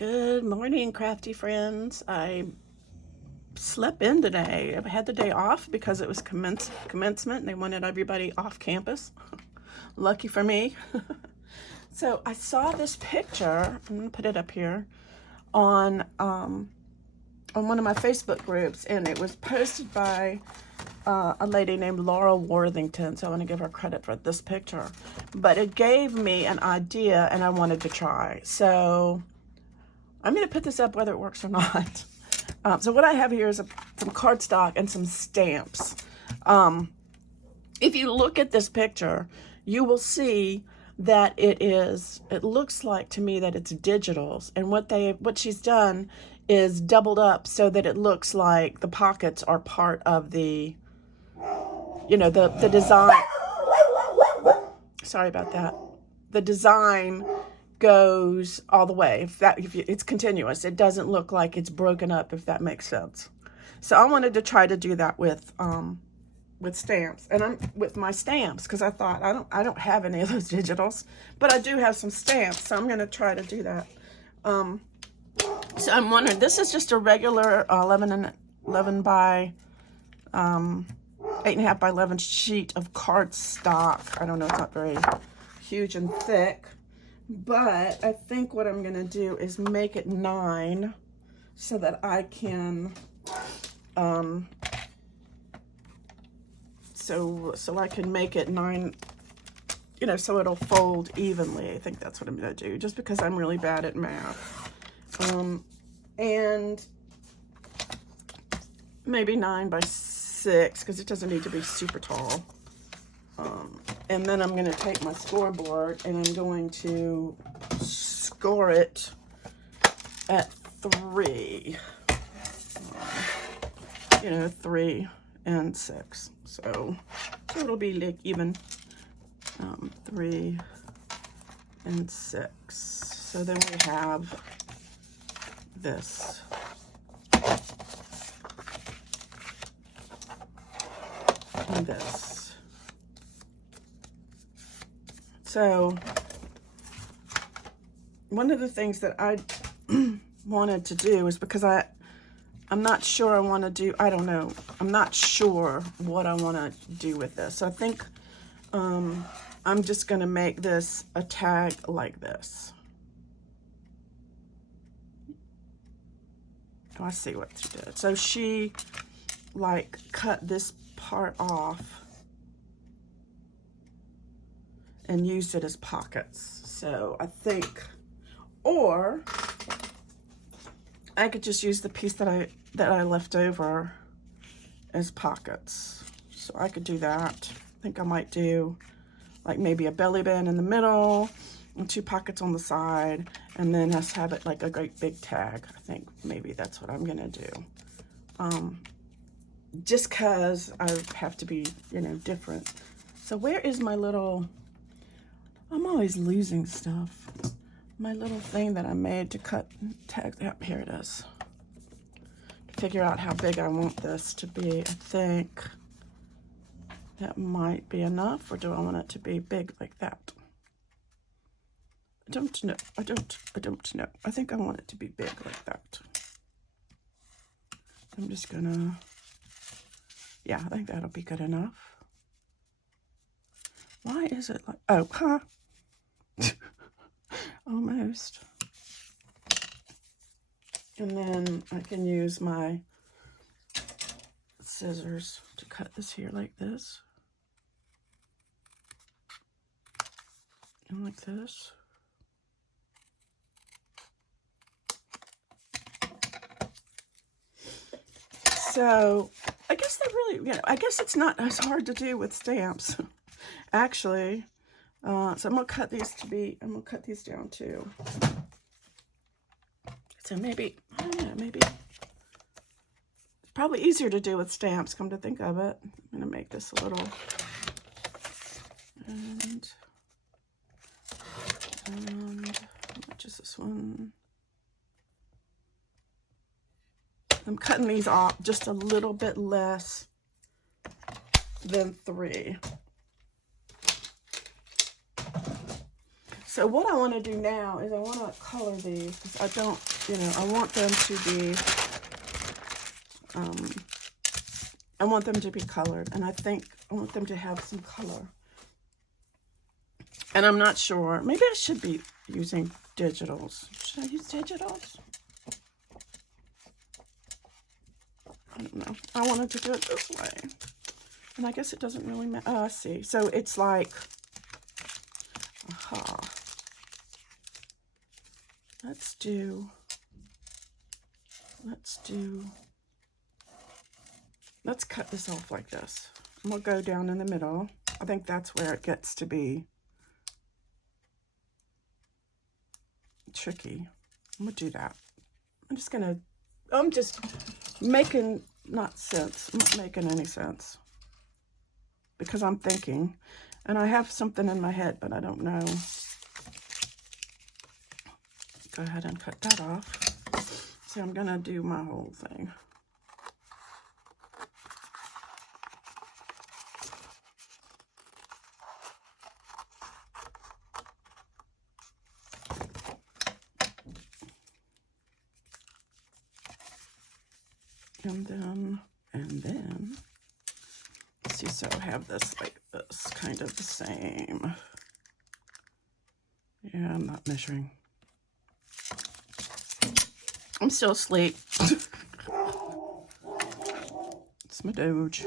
Good morning, crafty friends. I slept in today. I had the day off because it was commencement and they wanted everybody off campus. Lucky for me. So I saw this picture, I'm going to put it up here, on one of my Facebook groups, and it was posted by a lady named Laura Worthington, so I want to give her credit for this picture. But it gave me an idea and I wanted to try. So I'm going to put this up whether it works or not. So what I have here is some cardstock and some stamps. If you look at this picture, you will see that it looks like to me that it's digitals. And what she's done is doubled up so that it looks like the pockets are part of the, the design. Sorry about that. The design goes all the way. It's continuous. It doesn't look like it's broken up, if that makes sense. So I wanted to try to do that with stamps, and I'm with my stamps because I thought I don't have any of those digitals, but I do have some stamps, so I'm going to try to do that. So I'm wondering, this is just a regular 11 by 8.5 by 11 sheet of cardstock. I don't know, it's not very huge and thick. But I think what I'm going to do is make it 9 so that I can, so I can make it 9, so it'll fold evenly. I think that's what I'm going to do, just because I'm really bad at math. And maybe 9 by 6, because it doesn't need to be super tall. And then I'm going to take my scoreboard and I'm going to score it at 3. 3 and 6. So it'll be like even 3 and 6. So then we have this. And this. So one of the things that I wanted to do is because I'm not sure I want to do, I don't know, I'm not sure what I want to do with this. So I think I'm just going to make this a tag like this. Oh, I see what she did. So she like cut this part off and used it as pockets. So I think, or I could just use the piece that I left over as pockets. So I could do that. I think I might do like maybe a belly band in the middle and 2 pockets on the side, and then just have it like a great big tag. I think maybe that's what I'm gonna do. Just cause I have to be, different. So where is my little, I'm always losing stuff. My little thing that I made to cut tags. Yep, here it is. To figure out how big I want this to be, I think that might be enough, or do I want it to be big like that? I don't know. I don't know. I think I want it to be big like that. I'm just gonna, yeah, I think that'll be good enough. Why is it like, oh, huh? Almost. And then I can use my scissors to cut this here like this. And like this. So I guess that really, I guess it's not as hard to do with stamps, actually. So I'm gonna cut these down too. So maybe, I don't know, maybe it's probably easier to do with stamps, come to think of it. I'm gonna make this a little, and how much is this one? I'm cutting these off just a little bit less than 3. So what I want to do now is I want to color these because I don't, I want them to be, I want them to be colored, and I think I want them to have some color. And I'm not sure. Maybe I should be using digitals. Should I use digitals? I don't know. I wanted to do it this way. And I guess it doesn't really matter. Oh, I see. So it's like, aha. Let's cut this off like this. And we'll go down in the middle. I think that's where it gets to be tricky. I'm gonna do that. I'm just making not sense. I'm not making any sense. Because I'm thinking, and I have something in my head, but I don't know. Go ahead and cut that off. So I'm gonna do my whole thing. And then, let's see, so I have this like this, kind of the same. Yeah, I'm not measuring. I'm still asleep. It's my Doge.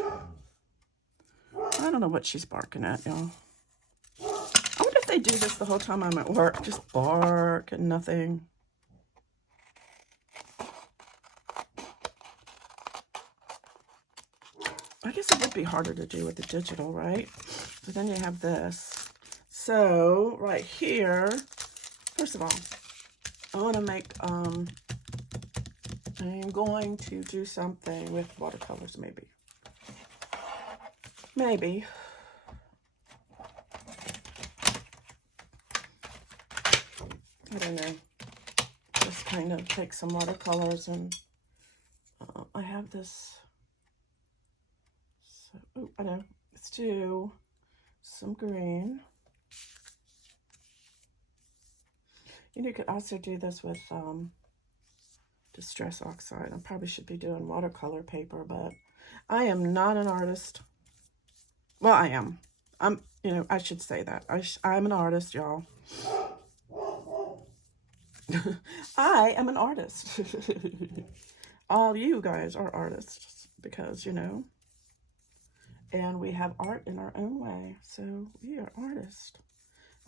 I don't know what she's barking at, y'all. I wonder if they do this the whole time I'm at work. Just bark and nothing. I guess it would be harder to do with the digital, right? But then you have this. So right here, first of all, I want to make, I'm going to do something with watercolors, maybe. Maybe. I don't know. Just kind of take some watercolors and I have this. So, oh, I know. Let's do some green. You could also do this with Distress Oxide. I probably should be doing watercolor paper, but I am not an artist. Well, I am. I should say that. I'm an artist, y'all. I am an artist. All you guys are artists because, and we have art in our own way. So we are artists.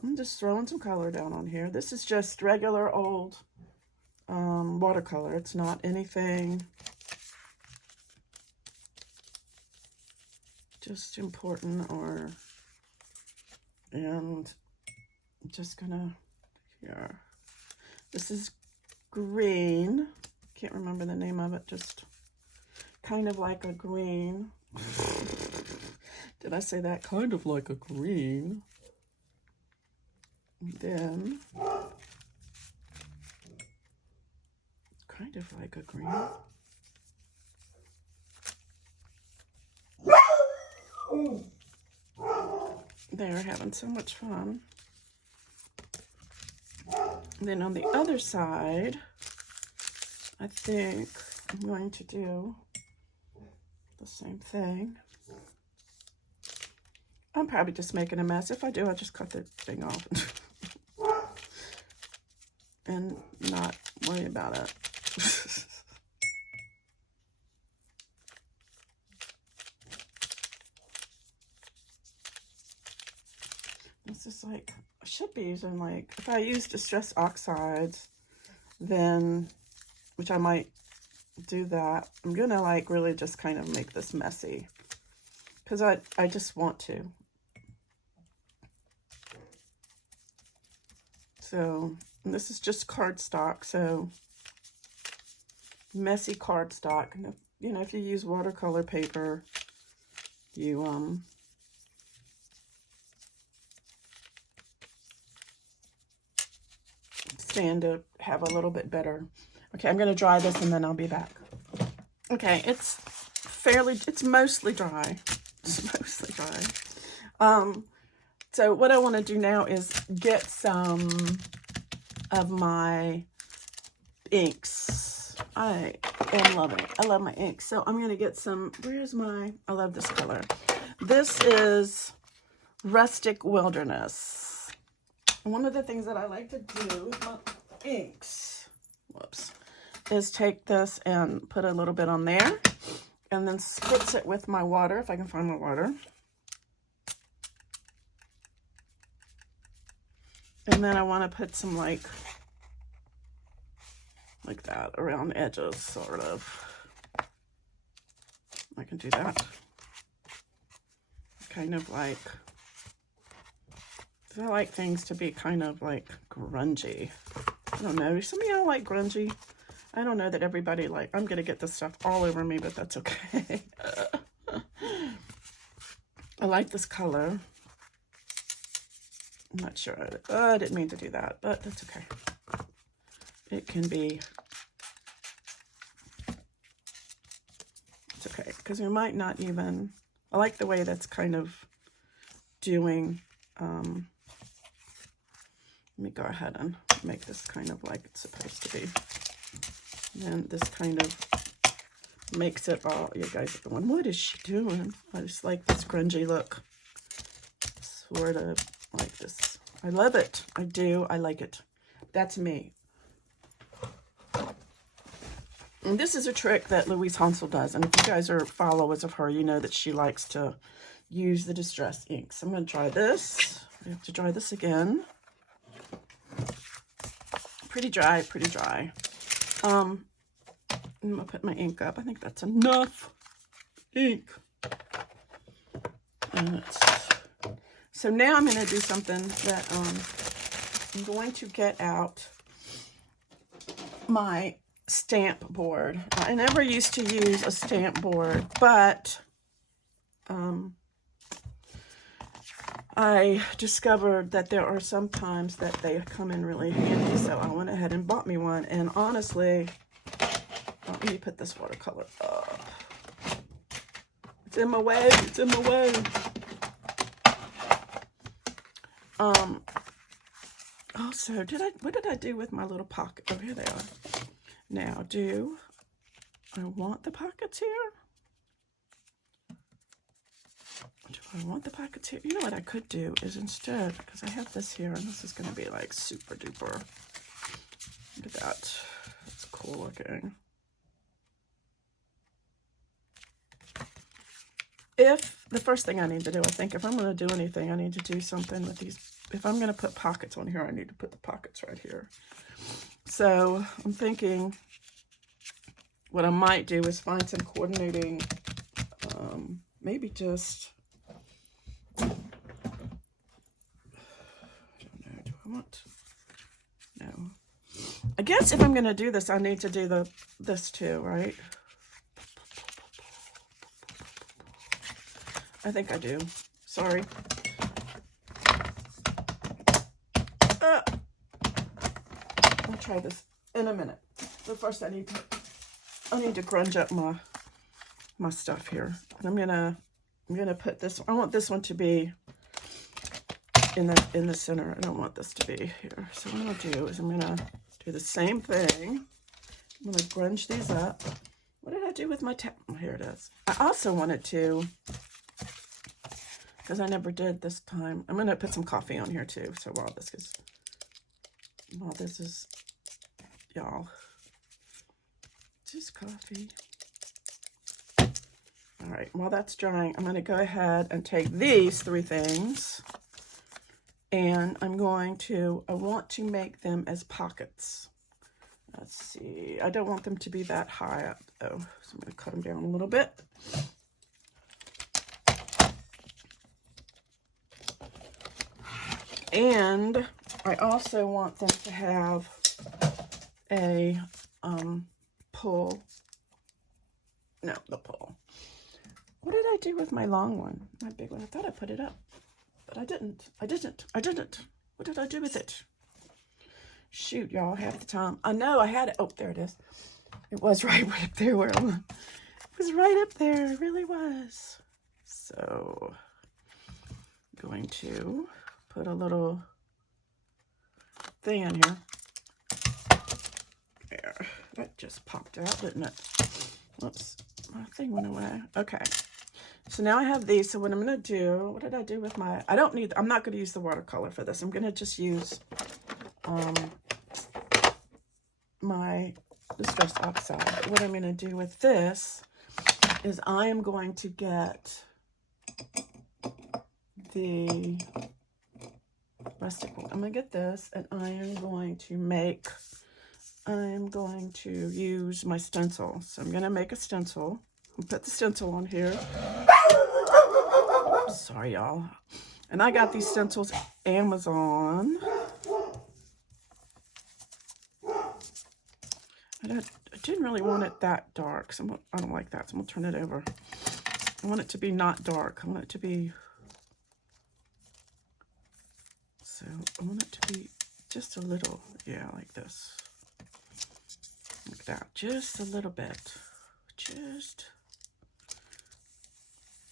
I'm just throwing some color down on here. This is just regular old watercolor. It's not anything just important and I'm just gonna, here. This is green. Can't remember the name of it. Just kind of like a green. Did I say that? Kind of like a green. And then, kind of like a green. They're having so much fun. And then on the other side, I think I'm going to do the same thing. I'm probably just making a mess. If I do, I'll just cut the thing off and not worry about it. This is like, I should be using like, if I use Distress Oxides, then, which I might do that, I'm gonna like really just kind of make this messy because I just want to. So, and this is just cardstock, so messy cardstock. And if you use watercolor paper, you stand to have a little bit better. Okay, I'm gonna dry this and then I'll be back. Okay, it's mostly dry. It's mostly dry. So what I want to do now is get some of my inks. I am loving it. I love my inks. So I'm going to get some, I love this color. This is Rustic Wilderness. One of the things that I like to do with my inks, is take this and put a little bit on there and then spritz it with my water, if I can find my water. And then I want to put some like that around the edges, sort of. I can do that. Kind of like, I like things to be kind of like grungy. I don't know, some of y'all like grungy. I don't know that everybody like, I'm gonna get this stuff all over me, but that's okay. I like this color. I'm not sure, I didn't mean to do that, but that's okay. It can be, it's okay, because we might not even, I like the way that's kind of doing, let me go ahead and make this kind of like it's supposed to be. And this kind of makes it all, you guys are going, what is she doing? I just like this grungy look. Sort of like this. I love it. I do. I like it. That's me. And this is a trick that Louise Hansel does. And if you guys are followers of her, you know that she likes to use the distress inks. I'm going to try this. I have to try this again. Pretty dry, pretty dry. I'm going to put my ink up. I think that's enough ink. So now I'm going to do something that I'm going to get out my stamp board. I never used to use a stamp board, but I discovered that there are some times that they come in really handy, so I went ahead and bought me one. And honestly, let me put this watercolor up. It's in my way. It's in my way. Also, what did I do with my little pocket? Oh, here they are. Now, do I want the pockets here? Do I want the pockets here? You know what I could do is instead, because I have this here, and this is going to be like super duper. Look at that. That's cool looking. The first thing I need to do, I think, if I'm going to do anything, I need to do something with these. If I'm going to put pockets on here, I need to put the pockets right here. So I'm thinking what I might do is find some coordinating, maybe just, I don't know, do I want, no. I guess if I'm going to do this, I need to do this too, right? I think I do. Sorry. I'll try this in a minute. But first I need to grunge up my stuff here. And I'm gonna put this, I want this one to be in the center. I don't want this to be here. So what I'm gonna do is I'm gonna do the same thing. I'm gonna grunge these up. What did I do with my oh, here it is. I also wanted to, because I never did this time, I'm gonna put some coffee on here too. So while this is y'all, just coffee. All right, while that's drying, I'm going to go ahead and take these three things, and I want to make them as pockets. Let's see, I don't want them to be that high up though, so I'm going to cut them down a little bit. And I also want them to have a pull. No, the pull. What did I do with my long one? My big one. I thought I put it up, but I didn't. I didn't. What did I do with it? Shoot, y'all, half the time. I know I had it. Oh, there it is. It was right up there where it was right up there. It really was. So, I'm going to put a little thing in here. There, that just popped out, didn't it? Whoops, my thing went away. Okay, so now I have these. So what I'm gonna do, what did I do with my, I'm not gonna use the watercolor for this. I'm gonna just use my Distress Oxide. What I'm gonna do with this is I am going to get the rustic one. I'm gonna get this, and I am going to use my stencil. So I'm gonna make a stencil. I'll put the stencil on here. Sorry, y'all. And I got these stencils Amazon. I didn't really want it that dark, so I don't like that, so I'm gonna turn it over. I want it to be not dark. I want it to be, so I want it to be just a little, yeah, like this. Like that, just a little bit. Just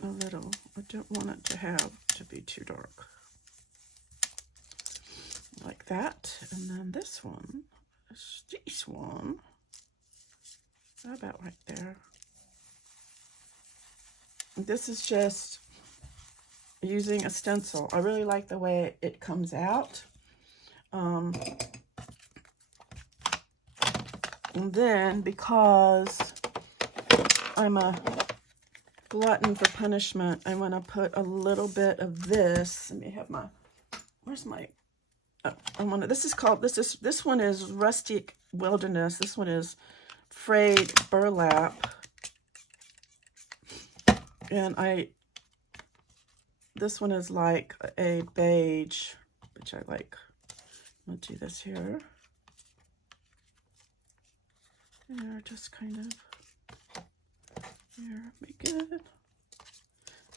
a little. I don't want it to be too dark. Like that. And then this one, this one, about right there. This is just using a stencil. I really like the way it comes out. And then, because I'm a glutton for punishment, I'm going to put a little bit of this. Let me have my, where's my, oh, this one is Rustic Wilderness. This one is Frayed Burlap. And this one is like a beige, which I like. I'm going to do this here. There, just kind of, there, be good.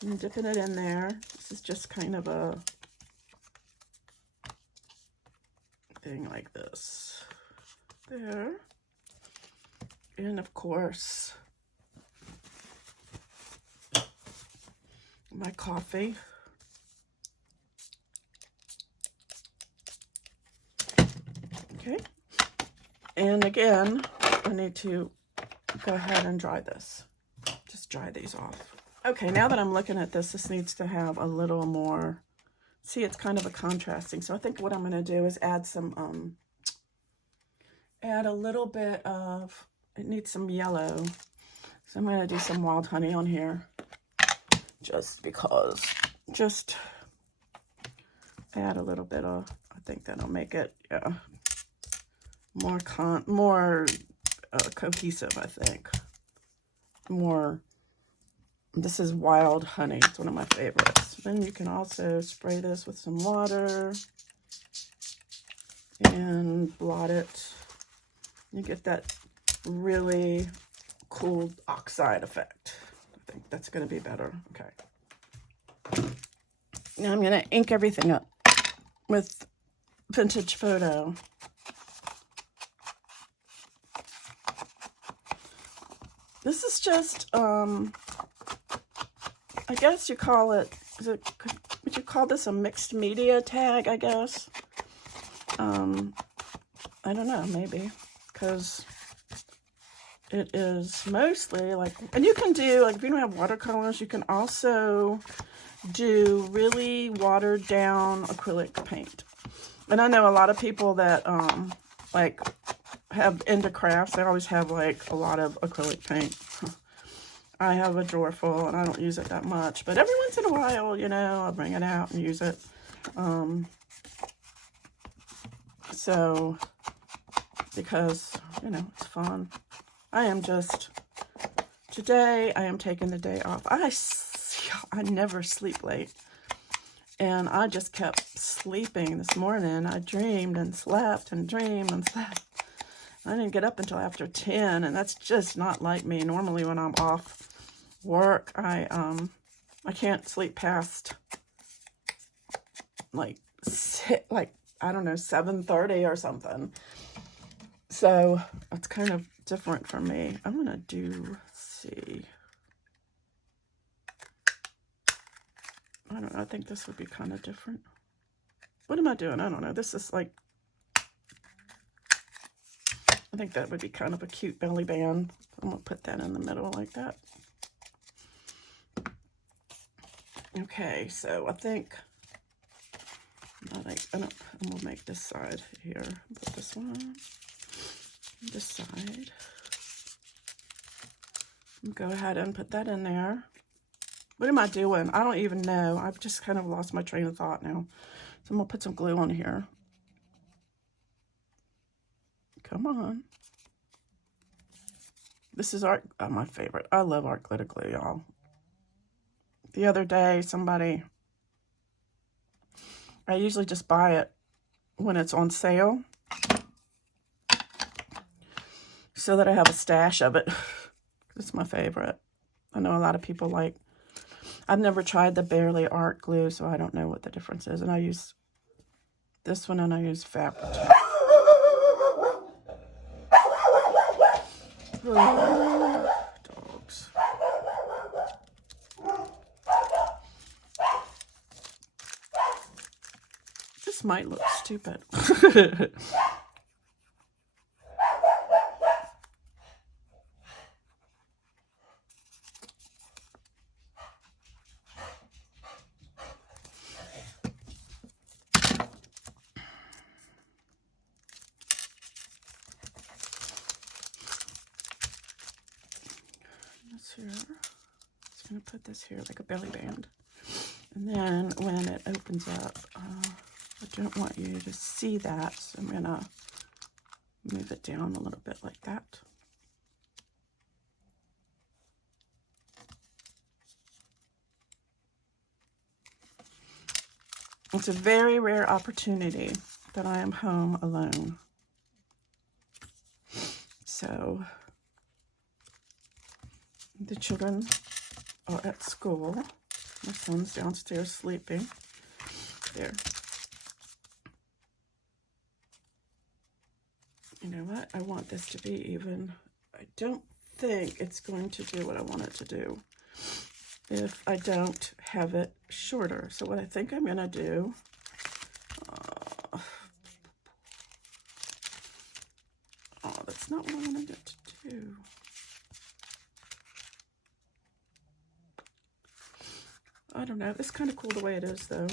I'm dipping it in there. This is just kind of a thing like this. There. And of course, my coffee. Okay. And again, I need to go ahead and dry this. Just dry these off. Okay, now that I'm looking at this, this needs to have a little more, see, it's kind of a contrasting. So I think what I'm going to do is add some, add a little bit of, it needs some yellow. So I'm going to do some wild honey on here. Just because, just add a little bit of, I think that'll make it, yeah, more cohesive, I think. More, this is wild honey. It's one of my favorites. Then you can also spray this with some water and blot it. You get that really cool oxide effect. I think that's going to be better. Okay. Now I'm going to ink everything up with Vintage Photo. This is just, I guess you call it, would you call this a mixed media tag, I guess? I don't know, maybe, because it is mostly like, and you can do, like, if you don't have watercolors, you can also do really watered down acrylic paint. And I know a lot of people that, like, have into crafts, they always have, like, a lot of acrylic paint. I have a drawer full, and I don't use it that much. But every once in a while, you know, I'll bring it out and use it. So, because, you know, it's fun. Today, I am taking the day off. I never sleep late. And I just kept sleeping this morning. I dreamed and slept and dreamed and slept. I didn't get up until after 10, and that's just not like me. Normally when I'm off work, I can't sleep past like I don't know, 7:30 or something. So it's kind of different for me. I'm gonna do, let's see. I don't know, I think this would be kind of different. What am I doing? I don't know. This is like, I think that would be kind of a cute belly band. I'm going to put that in the middle like that. Okay, so I think, I'm going to make this side here. Put this one, this side. Go ahead and put that in there. What am I doing? I don't even know. I've just kind of lost my train of thought now. So I'm going to put some glue on here. Come on. This is art, my favorite. I love art glitter glue, y'all. The other day, I usually just buy it when it's on sale so that I have a stash of it. It's my favorite. I know a lot of people like, I've never tried the Bearly Art Glue, so I don't know what the difference is. And I use this one and I use Fabri-Tac. Dogs. This might look stupid. Here. Just going to put this here like a belly band. And then when it opens up, I don't want you to see that, so I'm going to move it down a little bit like that. It's a very rare opportunity that I am home alone. So the children are at school. My son's downstairs sleeping. There. You know what? I want this to be even. I don't think it's going to do what I want it to do if I don't have it shorter. So what I think I'm going to do, that's not what I wanted it to do. I don't know. It's kind of cool the way it is, though.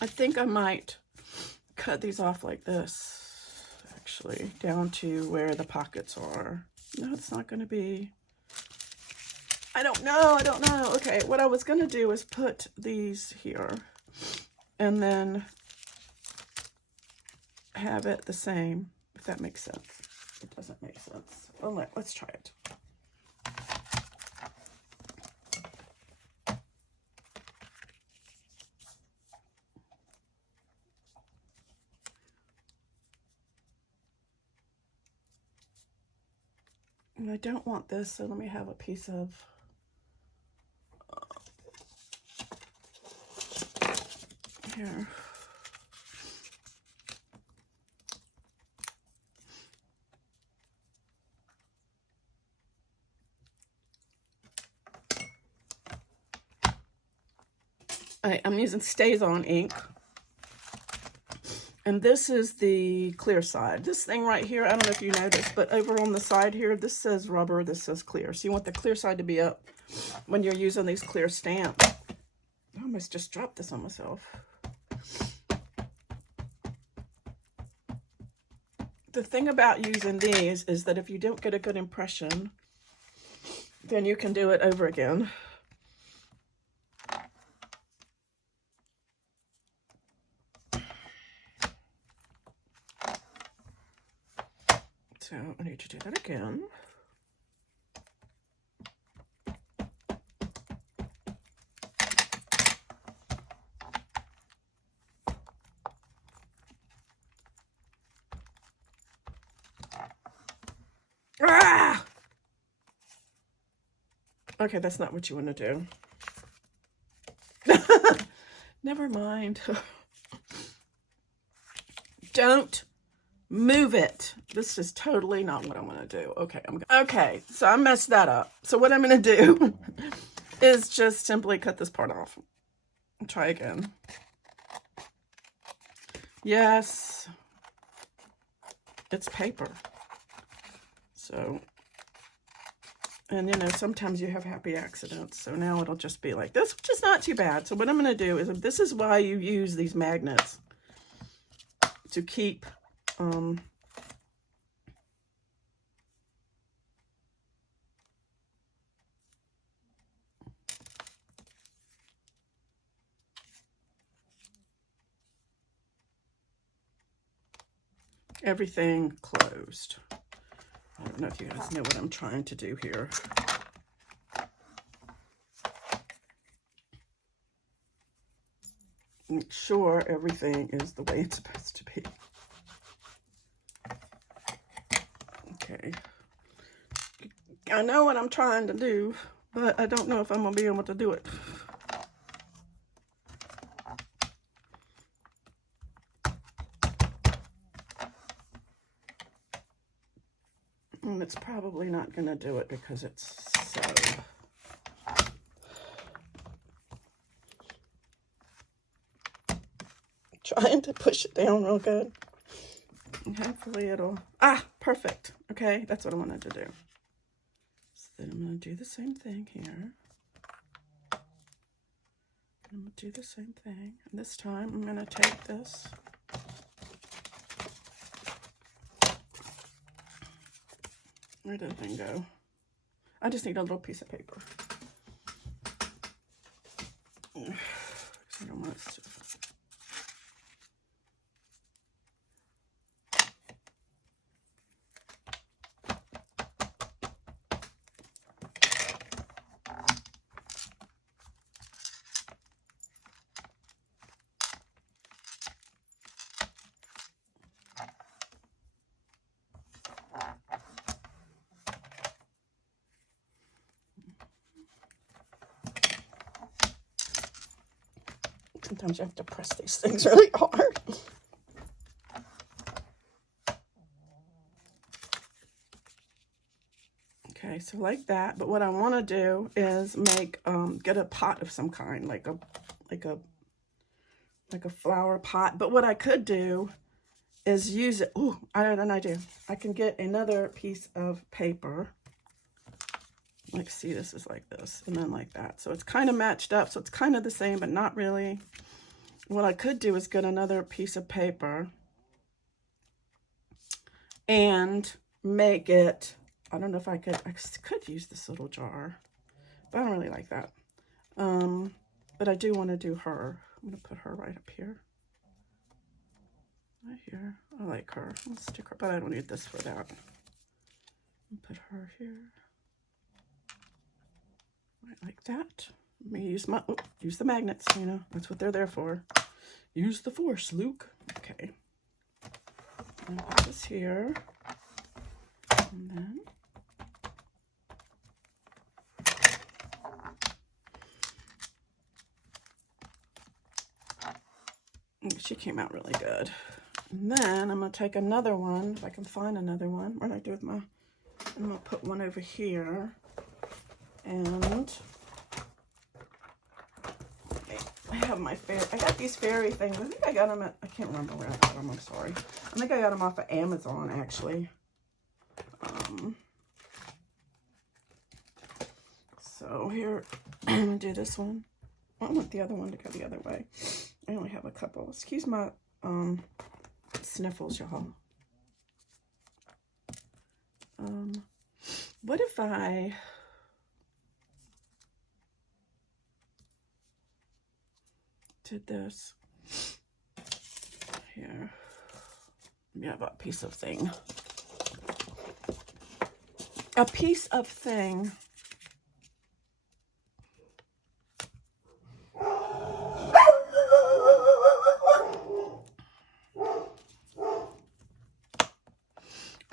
I think I might cut these off like this, actually, down to where the pockets are. No, it's not going to be. I don't know. Okay, what I was going to do is put these here and then have it the same, if that makes sense. It doesn't make sense. Well, let's try it. And I don't want this, so let me have a piece of here. I'm using StazOn ink. And this is the clear side. This thing right here, I don't know if you noticed, but over on the side here, this says rubber, this says clear. So you want the clear side to be up when you're using these clear stamps. I almost just dropped this on myself. The thing about using these is that if you don't get a good impression, then you can do it over again. So I need to do that again. Ah! Okay, that's not what you want to do. Never mind. Don't move it. This is totally not what I'm going to do. Okay, so I messed that up. So what I'm going to do is just simply cut this part off. Try again. Yes, it's paper. So, and you know, sometimes you have happy accidents. So now it'll just be like this, which is not too bad. So what I'm going to do is, this is why you use these magnets, to keep everything closed. I don't know if you guys know what I'm trying to do here. Make sure everything is the way it's supposed to be. Okay. I know what I'm trying to do, but I don't know if I'm going to be able to do it. And it's probably not going to do it because it's so... Trying to push it down real good. And hopefully it'll... perfect. Okay, that's what I wanted to do. So then I'm going to do the same thing here. I'm going to do the same thing. And this time I'm going to take this. Where did the thing go? I just need a little piece of paper. I don't want it to... Sometimes you have to press these things really hard. Okay, so like that. But what I want to do is make get a pot of some kind, like a flower pot. But what I could do is use it. Ooh, I had an idea. I can get another piece of paper. Like, see, this is like this, and then like that. So it's kind of matched up. So it's kind of the same, but not really. What I could do is get another piece of paper and make it, I don't know if I could use this little jar, but I don't really like that. But I do want to do her. I'm going to put her right up here. Right here. I like her. I'll stick her, but I don't need this for that. I'll put her here. Right like that. Let me use use the magnets, you know, that's what they're there for. Use the force, Luke. Okay. And put this here. And then she came out really good. And then I'm going to take another one, if I can find another one. What do I do with my... I'm going to put one over here. And I have my I got these fairy things. I think I got them at... I can't remember where I got them. I'm sorry. I think I got them off of Amazon, actually. So here, I'm going to do this one. I want the other one to go the other way. I only have a couple. Excuse my sniffles, y'all. What if I did this here? We have a piece of thing. A piece of thing.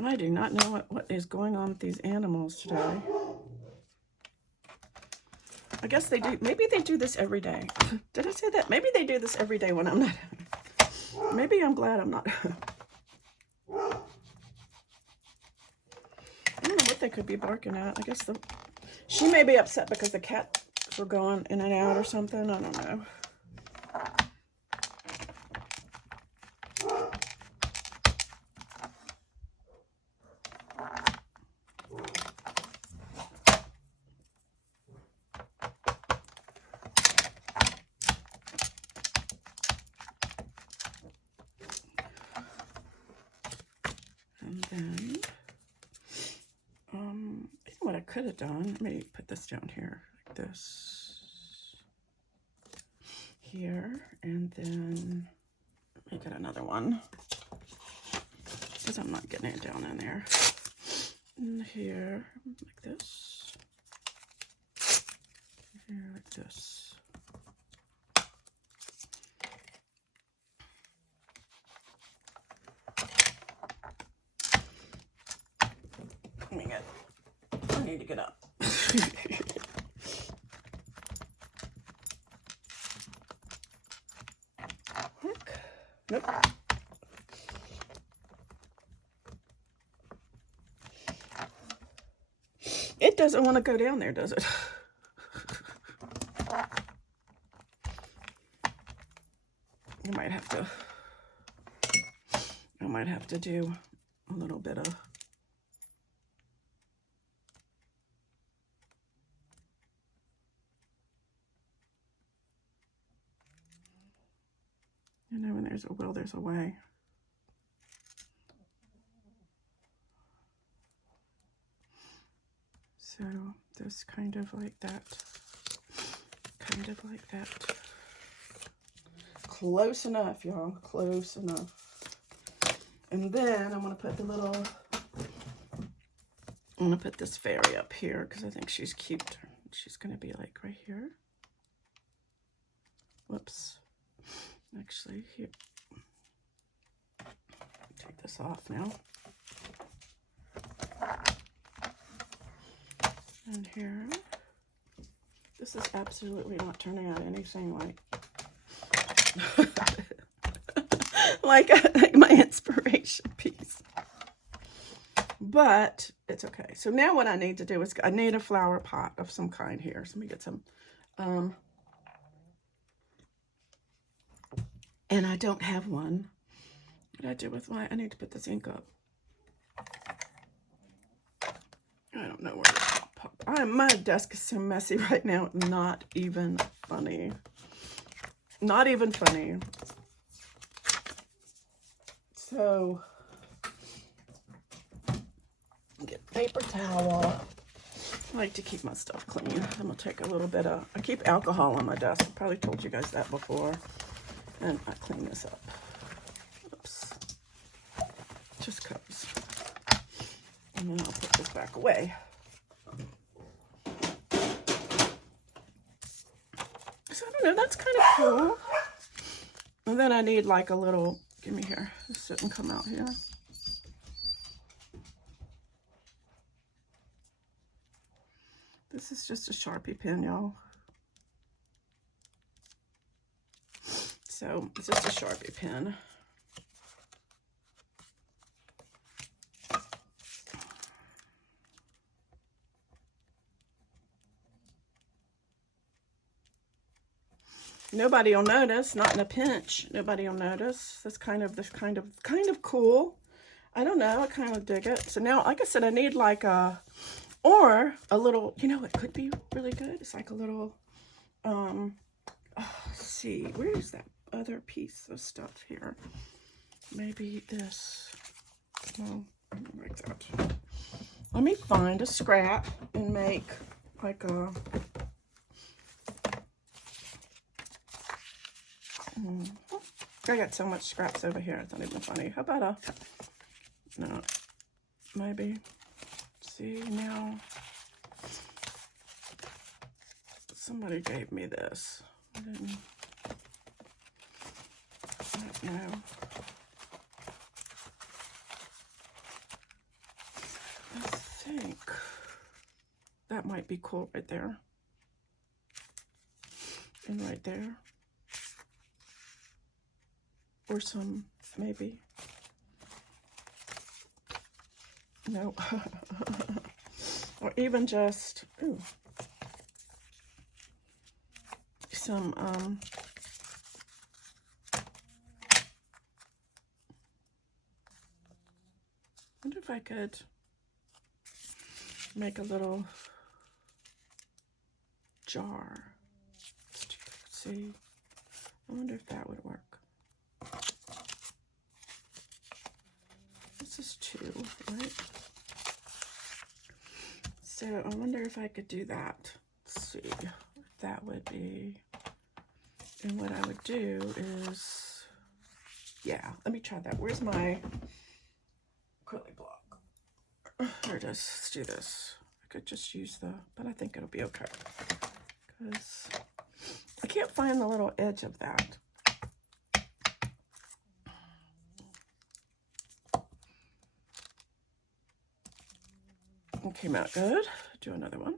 I do not know what is going on with these animals today. I guess they do. Maybe they do this every day. Did I say that? Maybe they do this every day when I'm not. Maybe I'm glad I'm not. they could be barking at. I guess she may be upset because the cats were going in and out or something. I don't know. And then, you know what I could have done? Let me put this down here, like this, here, and then let me get another one, because I'm not getting it down in there. And here, like this, here, like this. I need to get up. Nope. It doesn't want to go down there, does it? I might have to do a little bit of when there's a will, there's a way. So just kind of like that. Kind of like that. Close enough, y'all. Close enough. And then I'm going to put I'm going to put this fairy up here because I think she's cute. She's going to be like right here. Whoops. Actually, here. Take this off now. And here. This is absolutely not turning out anything like my inspiration piece. But it's okay. So now what I need to do is I need a flower pot of some kind here. So let me get some. And I don't have one. What did I do with I need to put this ink up. I don't know where to pop. My desk is so messy right now. Not even funny. Not even funny. So, get paper towel. I like to keep my stuff clean. I'm going to take a little bit of, I keep alcohol on my desk. I probably told you guys that before. And I clean this up. Oops. Just cause. And then I'll put this back away. So I don't know, that's kind of cool. And then I need like a little, give me here. Just sit and come out here. This is just a Sharpie pen, y'all. So it's just a Sharpie pen. Nobody will notice, not in a pinch. Nobody will notice. That's kind of cool. I don't know, I kind of dig it. So now, like I said, I need like or a little, you know, it could be really good. It's like a little, let's see, where's that other piece of stuff here? Maybe this, no, like that. Let me find a scrap and make like a, I got so much scraps over here, it's not even funny. How about a, no, maybe, see now, somebody gave me this. I don't know. I think that might be cool right there. And right there. Or some, maybe. No. or even just, ooh, some, wonder if I could make a little jar. Let's see. I wonder if that would work. This is 2, right? So I wonder if I could do that. Let's see if that would be. And what I would do is, yeah, let me try that. Where's my acrylic block? There it is. Let's do this. I could just use the, but I think it'll be okay. Because I can't find the little edge of that. It came out good. Do another one.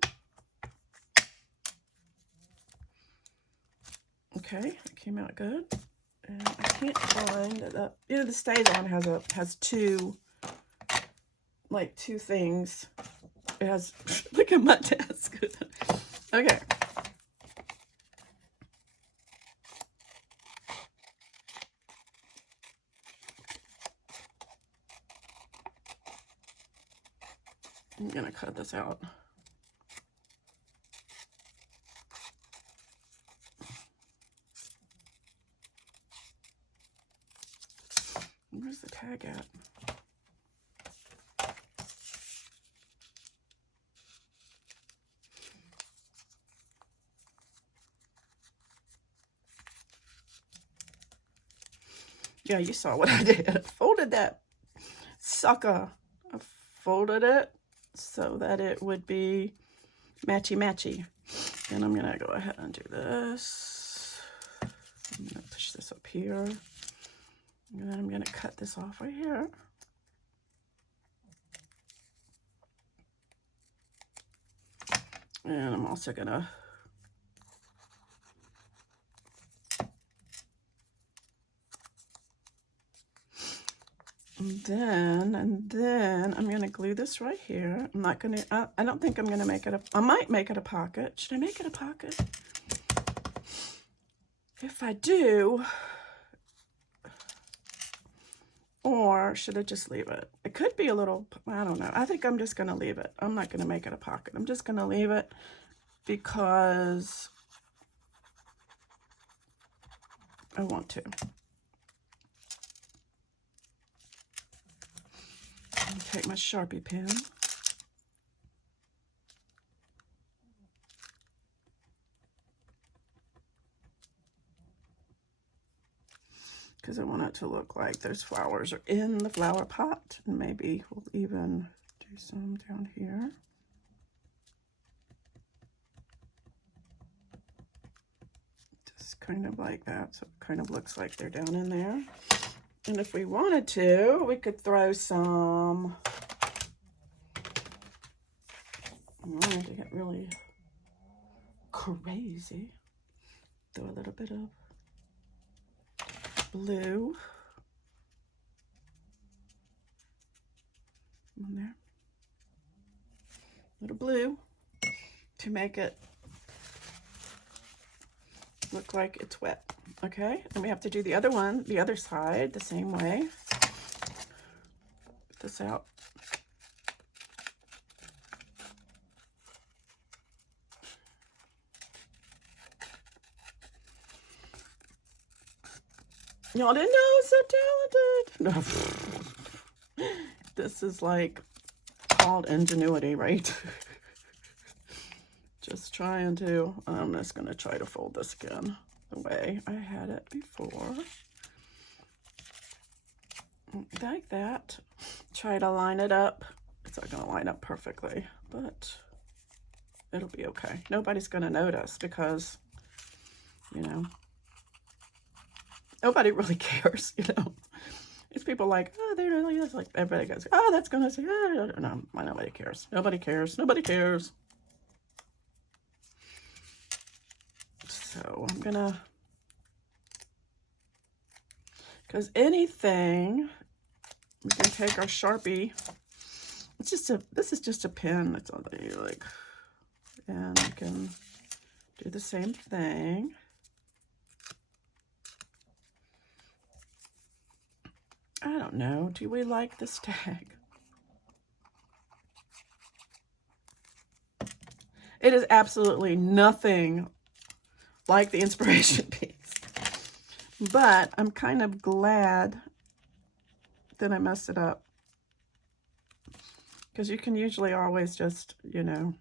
Okay, it came out good. And I can't find the, you know, the StazOn has 2, like 2 things. It has, look at my desk. Okay. I'm gonna cut this out. Where's the tag at? Yeah, you saw what I did. I folded that sucker. I folded it so that it would be matchy-matchy. And I'm gonna go ahead and do this. I'm gonna push this up here. And then I'm gonna cut this off right here. And I'm also gonna and then I'm gonna glue this right here. I'm not gonna, I don't think I'm gonna make it I might make it a pocket. Should I make it a pocket? If I do, or should I just leave it? It could be a little, I don't know. I think I'm just gonna leave it. I'm not gonna make it a pocket. I'm just gonna leave it because I want to. Take my Sharpie pen. Because I want it to look like those flowers are in the flower pot. And maybe we'll even do some down here. Just kind of like that. So it kind of looks like they're down in there. And if we wanted to, we could throw some, I wanted to get really crazy. Throw a little bit of blue on there. A little blue to make it look like it's wet. Okay, and we have to do the other one, the other side, the same way. Get this out. Y'all didn't know I was so talented. No. This is like called ingenuity, right? Just trying to, I'm just going to try to fold this again the way I had it before. Like that. Try to line it up. It's not going to line up perfectly, but it'll be okay. Nobody's going to notice because, you know, nobody really cares, you know. It's people like, oh, they really, it's like everybody goes, oh, that's going to say, oh, no, nobody cares. Nobody cares. Nobody cares. So I'm gonna, because anything, we can take our Sharpie this is just a pin. That's all that you like. And you can do the same thing. I don't know. Do we like this tag? It is absolutely nothing like the inspiration piece. But I'm kind of glad that I messed it up. Because you can usually always just, you know,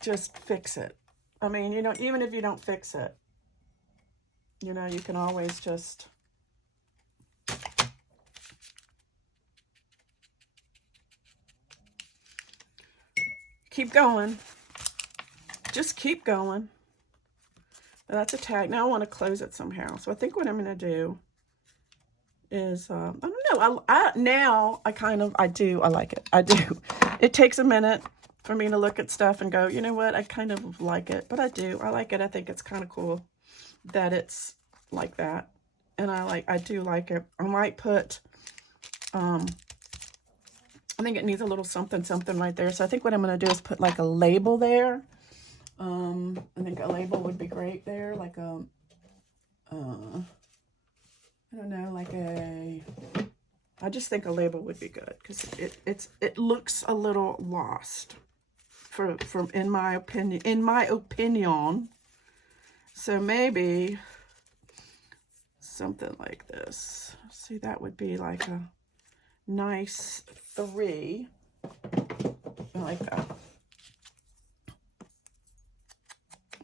just fix it. I mean, you know, even if you don't fix it, you know, you can always just keep going. Just keep going. That's a tag. Now I want to close it somehow. So I think what I'm going to do is, I don't know. I like it. I do. It takes a minute for me to look at stuff and go, you know what? I kind of like it, but I do. I like it. I think it's kind of cool that it's like that. And I do like it. I might put, I think it needs a little something right there. So I think what I'm going to do is put like a label there. I think a label would be great there, like a, I don't know, like I just think a label would be good because it looks a little lost, in my opinion. So maybe something like this. See, that would be like a nice 3. I like that.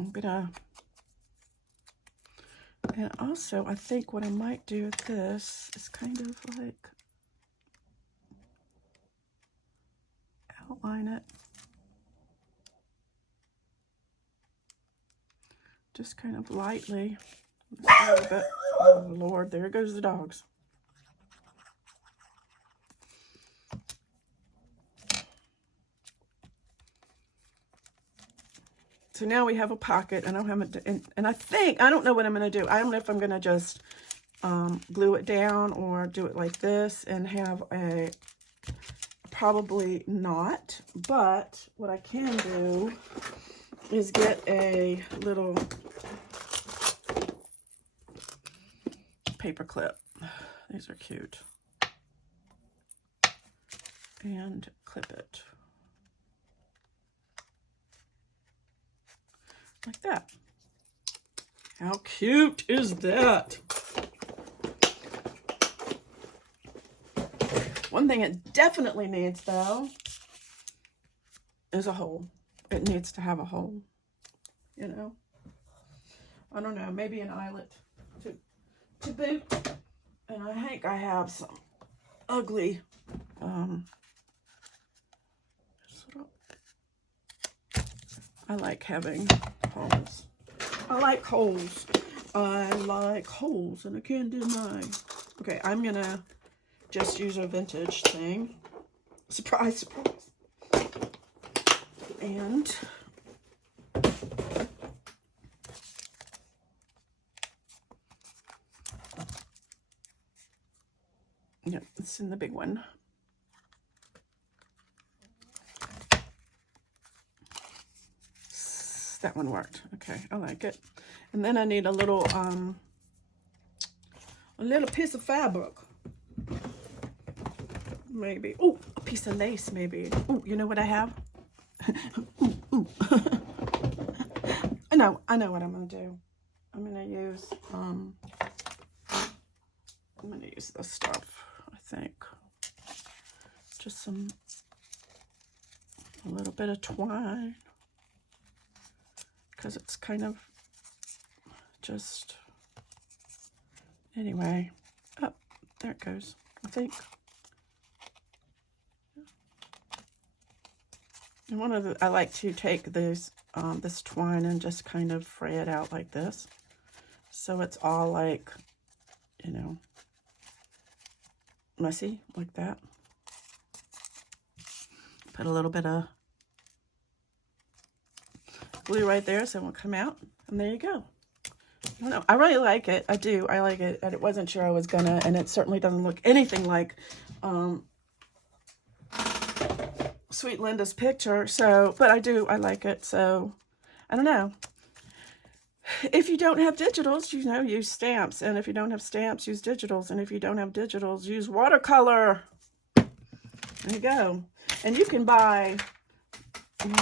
I'm gonna, and also I think what I might do with this is kind of like outline it. Just kind of lightly. A little bit. Oh Lord, there goes the dogs. So now we have a pocket, and I think, I don't know what I'm going to do. I don't know if I'm going to just glue it down or do it like this and have a, probably not, but what I can do is get a little paper clip. These are cute. And clip it. Like that. How cute is that? One thing it definitely needs, though, is a hole. It needs to have a hole, you know? I don't know, maybe an eyelet to boot. And I think I have some ugly, I like having holes. I like holes. I like holes, and I can't deny. Okay, I'm gonna just use a vintage thing. Surprise, surprise. And yeah, it's in the big one. That one worked. Okay, I like it. And then I need a little piece of fabric. Maybe. Oh, a piece of lace, maybe. Oh, you know what I have? Ooh. I know what I'm gonna do. I'm gonna use this stuff, I think. Just a little bit of twine. Because it's kind of just, anyway, oh, there it goes, I think. And I like to take this twine and just kind of fray it out like this. So it's all like, you know, messy like that. Put a little bit of glue right there so it won't come out. And there you go. I don't know. I really like it. I do. I like it. And I wasn't sure I was gonna, and it certainly doesn't look anything like Sweet Linda's picture. So, but I do. I like it. So, I don't know. If you don't have digitals, you know, use stamps. And if you don't have stamps, use digitals. And if you don't have digitals, use watercolor. There you go. And you can buy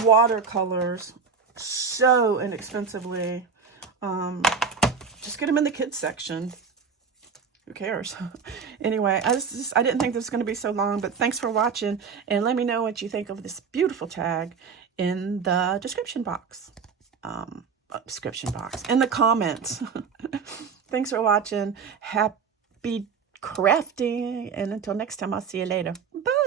watercolors so inexpensively. Just get them in the kids section. Who cares? Anyway, I didn't think this was going to be so long, but thanks for watching. And let me know what you think of this beautiful tag in the description box. In the comments. Thanks for watching. Happy crafting. And until next time, I'll see you later. Bye.